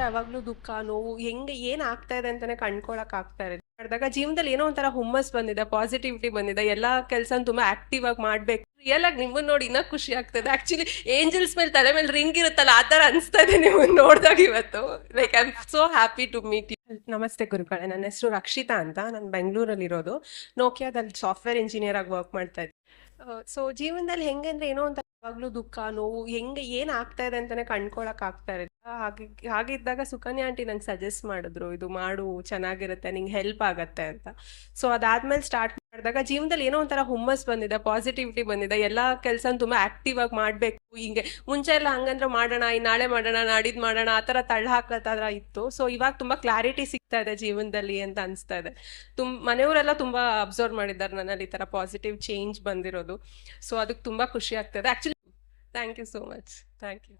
ಒಂಥರ ಯಾವಾಗ್ಲೂ ದುಃಖ ನೋವು ಹೆಂಗೆ ಏನ್ ಆಗ್ತಾ ಇದೆ ಅಂತಾನೆ ಕಂಡ್ಕೊಳಕ್ ಆಗ್ತಾ ಇದೆ ಮಾಡಿದಾಗ ಜೀವನದಲ್ಲಿ ಏನೋ ಒಂಥರ ಹುಮ್ಮಸ್ ಬಂದಿದೆ ಪಾಸಿಟಿವಿಟಿ ಬಂದಿದೆ ಎಲ್ಲಾ ಕೆಲಸ ತುಂಬಾ ಆಕ್ಟಿವ್ ಆಗಿ ಮಾಡ್ಬೇಕು. ರಿಯಲ್ ಆಗಿ ನಿಮ್ಮನ್ನ ನೋಡಿ ಇನ್ನ ಖುಷಿ ಆಗ್ತದೆ. ಆಕ್ಚುಲಿ ಏಂಜಲ್ಸ್ ಮೇಲೆ ತಲೆ ಮೇಲೆ ರಿಂಗ್ ಇರುತ್ತಲ್ಲ ಆ ತರ ಅನ್ಸ್ತಾ ಇದೆ ನೀವು ನೋಡಿದಾಗ ಇವತ್ತು. Like I am so happy to meet ನಮಸ್ತೆ ಗುರುಗಳೇ ನನ್ನ ಹೆಸರು ರಕ್ಷಿತಾ ಅಂತ. ನಾನು ಬೆಂಗಳೂರಲ್ಲಿ ಇರೋದು ನೋಕಿಯಾದಲ್ಲಿ ಸಾಫ್ಟ್ವೇರ್ ಇಂಜಿನಿಯರ್ ಆಗಿ ವರ್ಕ್ ಮಾಡ್ತಾ ಇದ್ದೆ. ಸೊ ಜೀವನದಲ್ಲಿ ಹೆಂಗಂದ್ರೆ ಏನೋ ಒಂಥರ ಯಾವಾಗ್ಲೂ ದುಃಖ ನೋವು ಹೆಂಗೆ ಏನ್ ಆಗ್ತಾ ಇದೆ ಅಂತಾನೆ ಕಂಡ್ಕೊಳಕ್ ಆಗ್ತಾ ಇರಲಿಲ್ಲ ಹಾಗೆ ಹಾಗಿದ್ದಾಗ ಸುಕನ್ಯಾ ಆಂಟಿ ನಂಗೆ ಸಜೆಸ್ಟ್ ಮಾಡಿದ್ರು, ಇದು ಮಾಡು, ಚೆನ್ನಾಗಿರುತ್ತೆ, ನಿಂಗೆ ಹೆಲ್ಪ್ ಆಗತ್ತೆ ಅಂತ. ಸೊ ಅದಾದ್ಮೇಲೆ ಸ್ಟಾರ್ಟ್ ಮಾಡಿದಾಗ ಜೀವನದಲ್ಲಿ ಏನೋ ಒಂಥರ ಹುಮ್ಮಸ್ ಬಂದಿದೆ ಪಾಸಿಟಿವಿಟಿ ಬಂದಿದೆ, ಎಲ್ಲ ಕೆಲಸ ತುಂಬಾ ಆಕ್ಟಿವ್ ಆಗಿ ಮಾಡಬೇಕು, ಹಿಂಗೆ ಮುಂಚೆ ಎಲ್ಲ ಹಂಗಂದ್ರೆ ಮಾಡೋಣ ಈ ನಾಳೆ ಮಾಡೋಣ, ನಾಡಿದ್ ಮಾಡೋಣ, ಆ ಥರ ತಳ್ಳ ಹಾಕೋತರ ಇತ್ತು. ಸೊ ಇವಾಗ ತುಂಬಾ ಕ್ಲಾರಿಟಿ ಸಿಗ್ತಾ ಇದೆ ಜೀವನದಲ್ಲಿ ಅಂತ ಅನಿಸ್ತಾ ಇದೆ. ತುಂಬ ಮನೆಯವರೆಲ್ಲ ತುಂಬಾ ಅಬ್ಸರ್ವ್ ಮಾಡಿದ್ದಾರೆ ನನ್ನಲ್ಲಿ ಈ ಥರ ಪಾಸಿಟಿವ್ ಚೇಂಜ್ ಬಂದಿರೋದು. ಸೊ ಅದಕ್ಕೆ ತುಂಬಾ ಖುಷಿ ಆಗ್ತದೆ actually thank you so much thank you